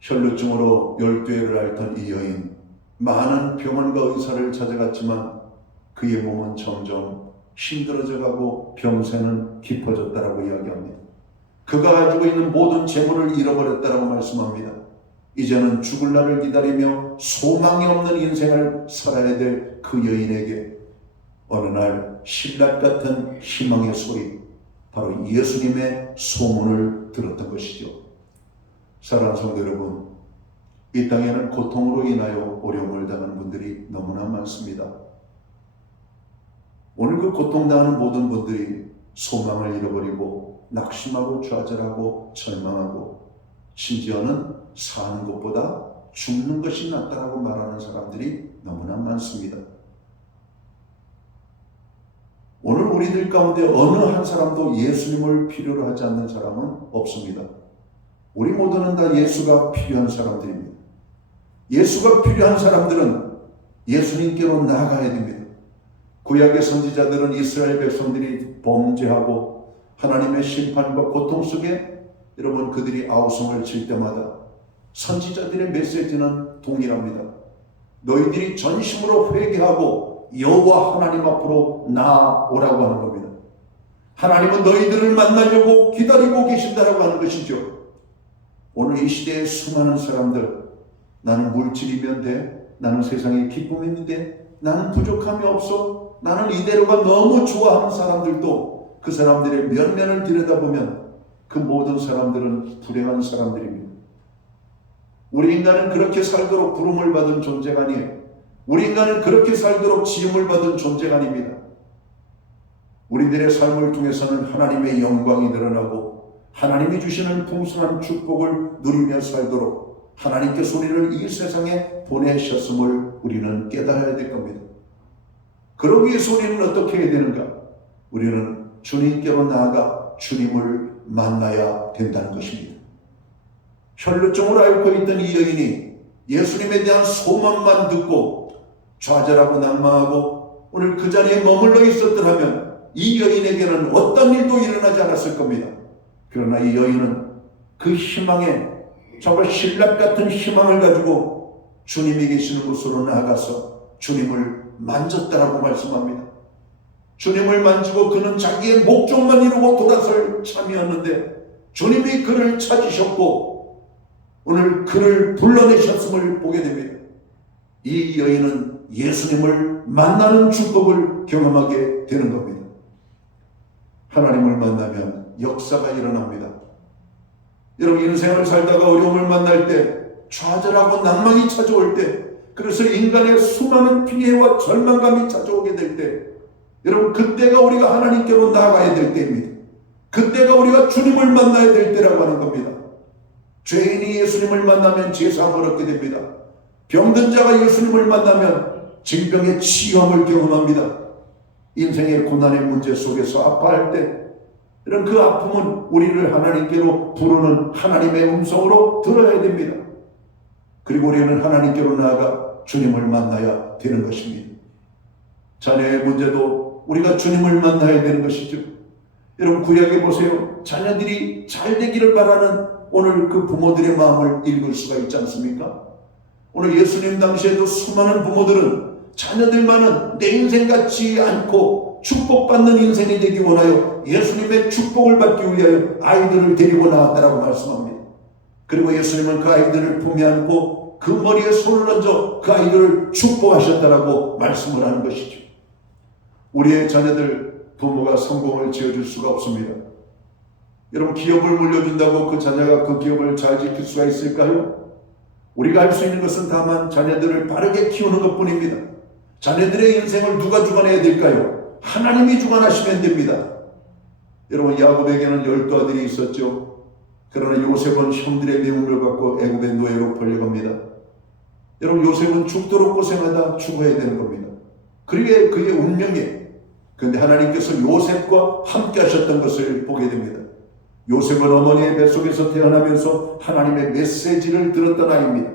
혈루증으로 12회를 앓던 이 여인, 많은 병원과 의사를 찾아갔지만 그의 몸은 점점 힘들어져 가고 병세는 깊어졌다라고 이야기합니다. 그가 가지고 있는 모든 재물을 잃어버렸다라고 말씀합니다. 이제는 죽을 날을 기다리며 소망이 없는 인생을 살아야 될 그 여인에게 어느 날 신랄 같은 희망의 소리, 바로 예수님의 소문을 들었던 것이죠. 사랑하는 성도 여러분, 이 땅에는 고통으로 인하여 어려움을 당하는 분들이 너무나 많습니다. 오늘 그 고통당하는 모든 분들이 소망을 잃어버리고 낙심하고 좌절하고 절망하고 심지어는 사는 것보다 죽는 것이 낫다라고 말하는 사람들이 너무나 많습니다. 우리들 가운데 어느 한 사람도 예수님을 필요로 하지 않는 사람은 없습니다. 우리 모두는 다 예수가 필요한 사람들입니다. 예수가 필요한 사람들은 예수님께로 나아가야 됩니다. 구약의 선지자들은 이스라엘 백성들이 범죄하고 하나님의 심판과 고통 속에 여러분 그들이 아우성을 칠 때마다 선지자들의 메시지는 동일합니다. 너희들이 전심으로 회개하고 여호와 하나님 앞으로 나아오라고 하는 겁니다. 하나님은 너희들을 만나려고 기다리고 계신다라고 하는 것이죠. 오늘 이 시대의 수많은 사람들, 나는 물질이면 돼, 나는 세상에 기쁨이 돼, 나는 부족함이 없어, 나는 이대로가 너무 좋아하는 사람들도 그 사람들의 면면을 들여다보면 그 모든 사람들은 불행한 사람들입니다. 우리 인간은 그렇게 살도록 부름을 받은 존재가 아니에요. 우리 인간은 그렇게 살도록 지음을 받은 존재가 아닙니다. 우리들의 삶을 통해서는 하나님의 영광이 드러나고 하나님이 주시는 풍성한 축복을 누리며 살도록 하나님께서 우리를 이 세상에 보내셨음을 우리는 깨달아야 될 겁니다. 그러기 위해서 우리는 어떻게 해야 되는가? 우리는 주님께로 나아가 주님을 만나야 된다는 것입니다. 혈루증을 앓고 있던 이 여인이 예수님에 대한 소망만 듣고 좌절하고 낭망하고 오늘 그 자리에 머물러 있었더라면 이 여인에게는 어떤 일도 일어나지 않았을 겁니다. 그러나 이 여인은 그 희망에 정말 신락 같은 희망을 가지고 주님이 계시는 곳으로 나아가서 주님을 만졌다라고 말씀합니다. 주님을 만지고 그는 자기의 목적만 이루고 돌아설 참이었는데 주님이 그를 찾으셨고 오늘 그를 불러내셨음을 보게 됩니다. 이 여인은 예수님을 만나는 축복을 경험하게 되는 겁니다. 하나님을 만나면 역사가 일어납니다. 여러분 인생을 살다가 어려움을 만날 때 좌절하고 낭망이 찾아올 때 그래서 인간의 수많은 피해와 절망감이 찾아오게 될 때 여러분 그때가 우리가 하나님께로 나아가야 될 때입니다. 그때가 우리가 주님을 만나야 될 때라고 하는 겁니다. 죄인이 예수님을 만나면 제사함을 얻게 됩니다. 병든 자가 예수님을 만나면 질병의 치유함을 경험합니다. 인생의 고난의 문제 속에서 아파할 때 이런 그 아픔은 우리를 하나님께로 부르는 하나님의 음성으로 들어야 됩니다. 그리고 우리는 하나님께로 나아가 주님을 만나야 되는 것입니다. 자녀의 문제도 우리가 주님을 만나야 되는 것이죠. 여러분 구약에 보세요. 자녀들이 잘 되기를 바라는 오늘 그 부모들의 마음을 읽을 수가 있지 않습니까? 오늘 예수님 당시에도 수많은 부모들은 자녀들만은 내 인생 같지 않고 축복받는 인생이 되기 원하여 예수님의 축복을 받기 위하여 아이들을 데리고 나왔다라고 말씀합니다. 그리고 예수님은 그 아이들을 품에 안고 그 머리에 손을 얹어 그 아이들을 축복하셨다라고 말씀을 하는 것이죠. 우리의 자녀들 부모가 성공을 지어줄 수가 없습니다. 여러분 기업을 물려준다고 그 자녀가 그 기업을 잘 지킬 수가 있을까요? 우리가 할 수 있는 것은 다만 자녀들을 바르게 키우는 것뿐입니다. 자녀들의 인생을 누가 주관해야 될까요? 하나님이 주관하시면 됩니다. 여러분 야곱에게는 12아들이 있었죠. 그러나 요셉은 형들의 미움을 받고 애굽의 노예로 벌려갑니다. 여러분 요셉은 죽도록 고생하다 죽어야 되는 겁니다. 그게 그의 운명이에요. 그런데 하나님께서 요셉과 함께 하셨던 것을 보게 됩니다. 요셉은 어머니의 뱃속에서 태어나면서 하나님의 메시지를 들었던 아이입니다.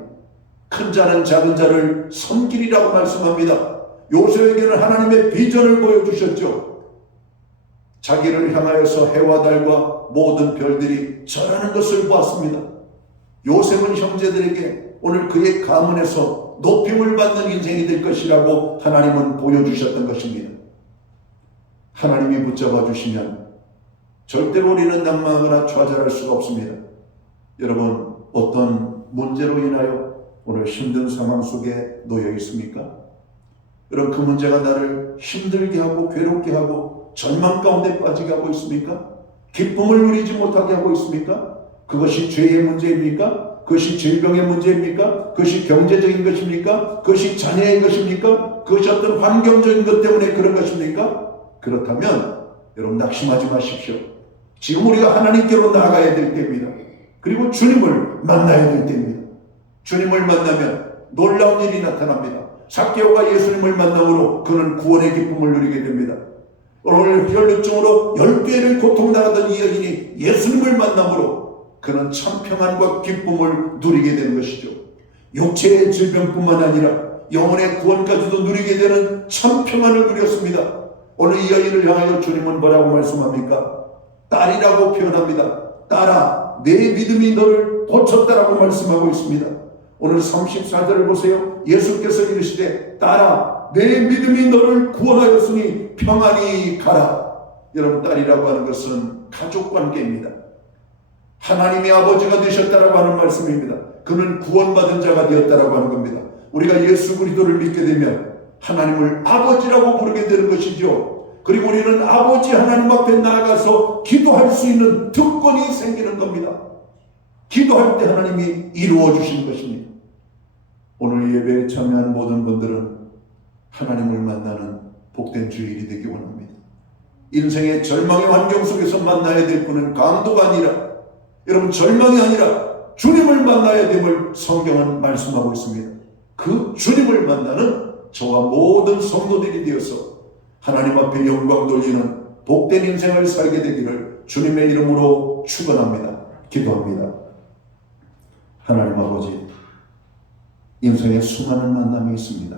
큰 자는 작은 자를 섬기리라고 말씀합니다. 요셉에게는 하나님의 비전을 보여주셨죠. 자기를 향하여서 해와 달과 모든 별들이 절하는 것을 보았습니다. 요셉은 형제들에게 오늘 그의 가문에서 높임을 받는 인생이 될 것이라고 하나님은 보여주셨던 것입니다. 하나님이 붙잡아 주시면 절대로 우리는 낭망하거나 좌절할 수가 없습니다. 여러분 어떤 문제로 인하여 오늘 힘든 상황 속에 놓여 있습니까? 여러분 그 문제가 나를 힘들게 하고 괴롭게 하고 절망 가운데 빠지게 하고 있습니까? 기쁨을 누리지 못하게 하고 있습니까? 그것이 죄의 문제입니까? 그것이 질병의 문제입니까? 그것이 경제적인 것입니까? 그것이 자녀의 것입니까? 그것이 어떤 환경적인 것 때문에 그런 것입니까? 그렇다면 여러분 낙심하지 마십시오. 지금 우리가 하나님께로 나아가야 될 때입니다. 그리고 주님을 만나야 될 때입니다. 주님을 만나면 놀라운 일이 나타납니다. 삭개오가 예수님을 만남으로 그는 구원의 기쁨을 누리게 됩니다. 오늘 혈루증으로 12해를 고통당하던 이 여인이 예수님을 만남으로 그는 참 평안과 기쁨을 누리게 되는 것이죠. 육체의 질병뿐만 아니라 영혼의 구원까지도 누리게 되는 참 평안을 누렸습니다. 오늘 이 여인을 향하여 주님은 뭐라고 말씀합니까? 딸이라고 표현합니다. 딸아, 내 믿음이 너를 고쳤다라고 말씀하고 있습니다. 오늘 34절을 보세요. 예수께서 이르시되 딸아, 내 믿음이 너를 구원하였으니 평안히 가라. 여러분, 딸이라고 하는 것은 가족관계입니다. 하나님의 아버지가 되셨다라고 하는 말씀입니다. 그는 구원받은 자가 되었다라고 하는 겁니다. 우리가 예수 그리스도를 믿게 되면 하나님을 아버지라고 부르게 되는 것이죠. 그리고 우리는 아버지 하나님 앞에 나아가서 기도할 수 있는 특권이 생기는 겁니다. 기도할 때 하나님이 이루어 주시는 것입니다. 오늘 예배에 참여한 모든 분들은 하나님을 만나는 복된 주일이 되기 원합니다. 인생의 절망의 환경 속에서 만나야 될 분은 강도가 아니라, 여러분, 절망이 아니라 주님을 만나야 됨을 성경은 말씀하고 있습니다. 그 주님을 만나는 저와 모든 성도들이 되어서 하나님 앞에 영광 돌리는 복된 인생을 살게 되기를 주님의 이름으로 축원합니다. 기도합니다. 하나님 아버지, 인생에 수많은 만남이 있습니다.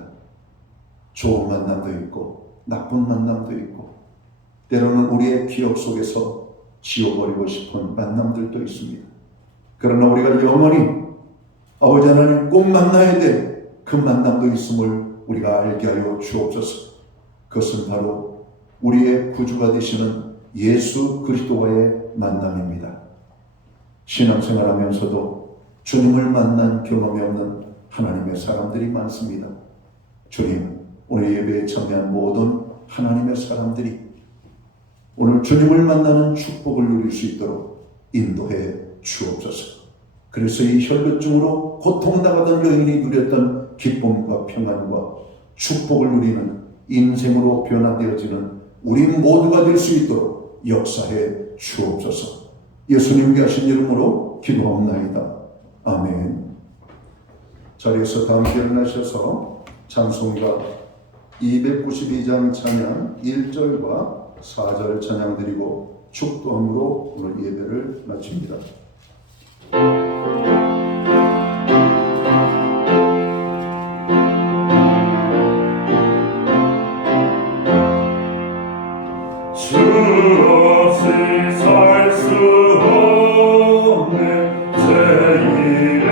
좋은 만남도 있고 나쁜 만남도 있고 때로는 우리의 기억 속에서 지워버리고 싶은 만남들도 있습니다. 그러나 우리가 영원히 아버지 하나님 꼭 만나야 될 그 만남도 있음을 우리가 알게 하여 주옵소서. 그것은 바로 우리의 구주가 되시는 예수 그리스도와의 만남입니다. 신앙생활하면서도 주님을 만난 경험이 없는 하나님의 사람들이 많습니다. 주님, 오늘 예배에 참여한 모든 하나님의 사람들이 오늘 주님을 만나는 축복을 누릴 수 있도록 인도해 주옵소서. 그래서 이 혈루증으로 고통당하던 여인이 누렸던 기쁨과 평안과 축복을 누리는 인생으로 변화되어지는 우리 모두가 될 수 있도록 역사해 주옵소서. 예수님께 하신 이름으로 기도합나이다. 아멘. 자리에서 다 함께 일어나셔서 찬송가 292장 찬양 1절과 4절 찬양 드리고 축도함으로 오늘 예배를 마칩니다. 주 없이 살 수 없네 제1의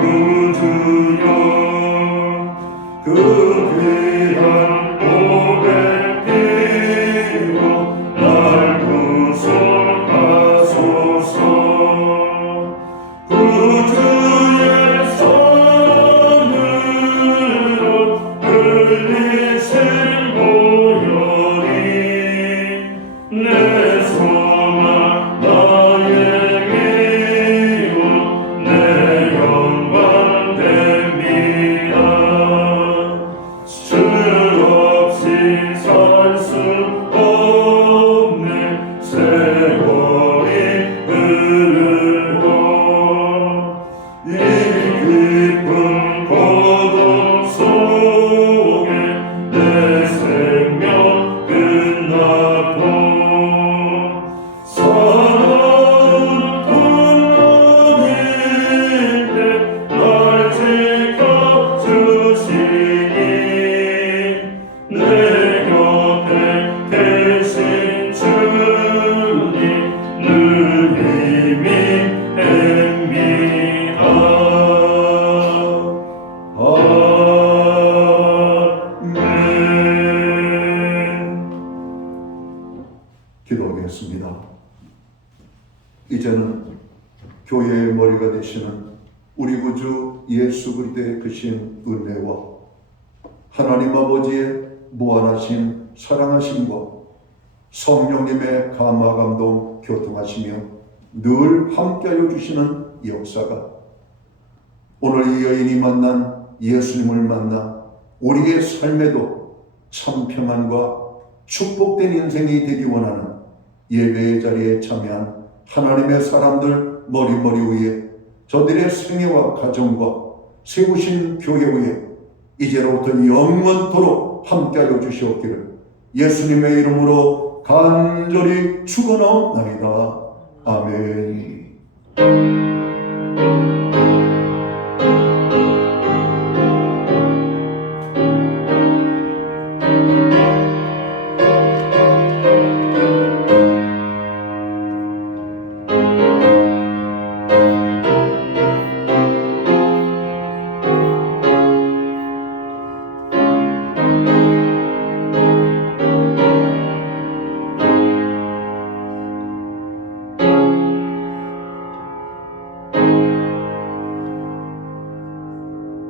구주여 그 귀한 보배 피로 날 구속하소서 구주의 손으로 흘리신 보혈이 내 소망 나의 위로 내 영광 됩니다. 주 없이 살 수 없네 세월이 흐르고 이 깊은 고통 속에 내 생명 끝나고 사나운 풍랑일 때 날 지켜주시니 내 곁에 계신 주님 늘 힘이 됩니다. 아멘. 기도하겠습니다. 이제는 교회의 머리가 되시는 우리 구주 예수 그리스도의 크신 은혜와 하나님 아버지의 무한하신 사랑하심과 성령님의 감화 감동 교통하시며 늘 함께하여 주시는 역사가 오늘 이 여인이 만난 예수님을 만나 우리의 삶에도 참 평안과 축복된 인생이 되기 원하는 예배의 자리에 참여한 하나님의 사람들 머리머리 위에 저들의 생애와 가정과 세우신 교회 위에 이제로부터 영원토록 함께하여 주시옵기를 예수님의 이름으로 간절히 축원하옵나이다. 아멘.